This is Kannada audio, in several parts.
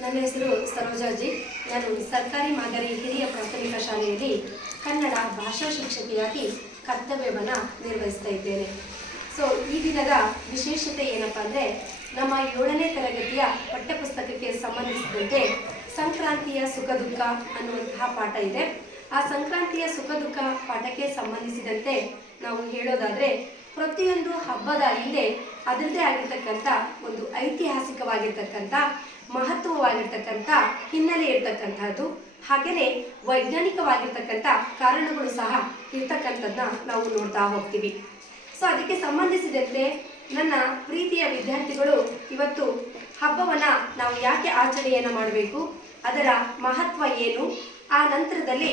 ನನ್ನ ಹೆಸರು ಸರೋಜಾಜಿ. ನಾನು ಸರ್ಕಾರಿ ಮಾದರಿ ಹಿರಿಯ ಪ್ರಾಥಮಿಕ ಶಾಲೆಯಲ್ಲಿ ಕನ್ನಡ ಭಾಷಾ ಶಿಕ್ಷಕಿಯಾಗಿ ಕರ್ತವ್ಯವನ್ನು ನಿರ್ವಹಿಸ್ತಾ ಇದ್ದೇನೆ. ಸೊ ಈ ದಿನದ ವಿಶೇಷತೆ ಏನಪ್ಪ ಅಂದರೆ, ನಮ್ಮ ಏಳನೇ ತರಗತಿಯ ಪಠ್ಯಪುಸ್ತಕಕ್ಕೆ ಸಂಬಂಧಿಸಿದಂತೆ ಸಂಕ್ರಾಂತಿಯ ಸುಖ ದುಃಖ ಅನ್ನುವಂತಹ ಪಾಠ ಇದೆ. ಆ ಸಂಕ್ರಾಂತಿಯ ಸುಖ ದುಃಖ ಪಾಠಕ್ಕೆ ಸಂಬಂಧಿಸಿದಂತೆ ನಾವು ಹೇಳೋದಾದರೆ ಪ್ರತಿಯೊಂದು ಹಬ್ಬದ ಹಿಂದೆ ಅದರದೇ ಆಗಿರ್ತಕ್ಕಂಥ ಒಂದು ಐತಿಹಾಸಿಕವಾಗಿರ್ತಕ್ಕಂಥ, ಮಹತ್ವವಾಗಿರ್ತಕ್ಕಂಥ ಹಿನ್ನೆಲೆ ಇರ್ತಕ್ಕಂಥದ್ದು ಹಾಗೆಯೇ ವೈಜ್ಞಾನಿಕವಾಗಿರ್ತಕ್ಕಂಥ ಕಾರಣಗಳು ಸಹ ಇರ್ತಕ್ಕಂಥದ್ದನ್ನ ನಾವು ನೋಡ್ತಾ ಹೋಗ್ತೀವಿ. ಸೊ ಅದಕ್ಕೆ ಸಂಬಂಧಿಸಿದಂತೆ ನನ್ನ ಪ್ರೀತಿಯ ವಿದ್ಯಾರ್ಥಿಗಳು ಇವತ್ತು ಹಬ್ಬವನ್ನ ನಾವು ಯಾಕೆ ಆಚರಣೆಯನ್ನು ಮಾಡಬೇಕು, ಅದರ ಮಹತ್ವ ಏನು, ಆ ನಂತರದಲ್ಲಿ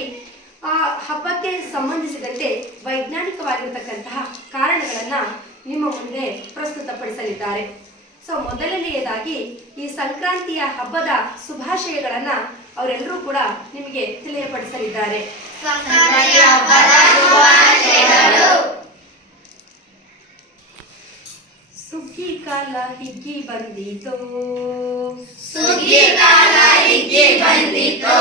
ಆ ಹಬ್ಬಕ್ಕೆ ಸಂಬಂಧಿಸಿದಂತೆ ವೈಜ್ಞಾನಿಕವಾಗಿರ್ತಕ್ಕಂತಹ ಕಾರಣಗಳನ್ನು ನಿಮ್ಮ ಮುಂದೆ ಪ್ರಸ್ತುತಪಡಿಸಲಿದ್ದಾರೆ. ಸೊ ಮೊದಲನೆಯದಾಗಿ ಈ ಸಂಕ್ರಾಂತಿಯ ಹಬ್ಬದ ಶುಭಾಶಯಗಳನ್ನು ಅವರೆಲ್ಲರೂ ಕೂಡ ನಿಮಗೆ ತಿಳಿಯಪಡಿಸಲಿದ್ದಾರೆ. ಸುಗ್ಗಿ ಕಾಲ ಹಿಗ್ಗಿ ಬಂದಿತೋ. ಸುಗ್ಗಿ ಕಾಲ ಹಿಗ್ಗಿ ಬಂದಿತು.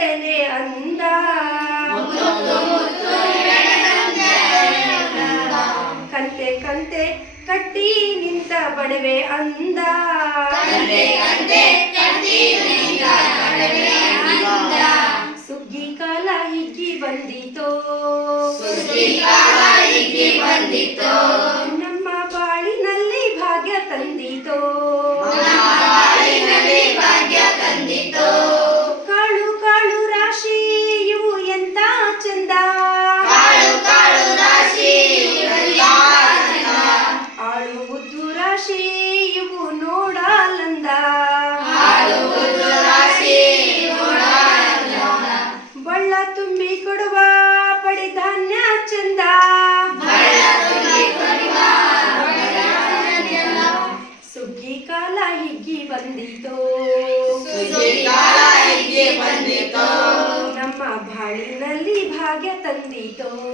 ಎಳೆದಂತ ತೆನೆ ಅಂದ. ಕಂತೆ ಕಂತೆ ಕಟ್ಟಿ ನಿಂತ ಬಡವೆ ಅಂದ. ಸುಗ್ಗಿ ಕಾಲ ಹಿಗ್ಗಿ ಬಂದಿತೋ. ಸುಗ್ಗಿ ಕಾಲ ಹಿಗ್ಗಿ ಬಂದಿತು. ಕಾಲ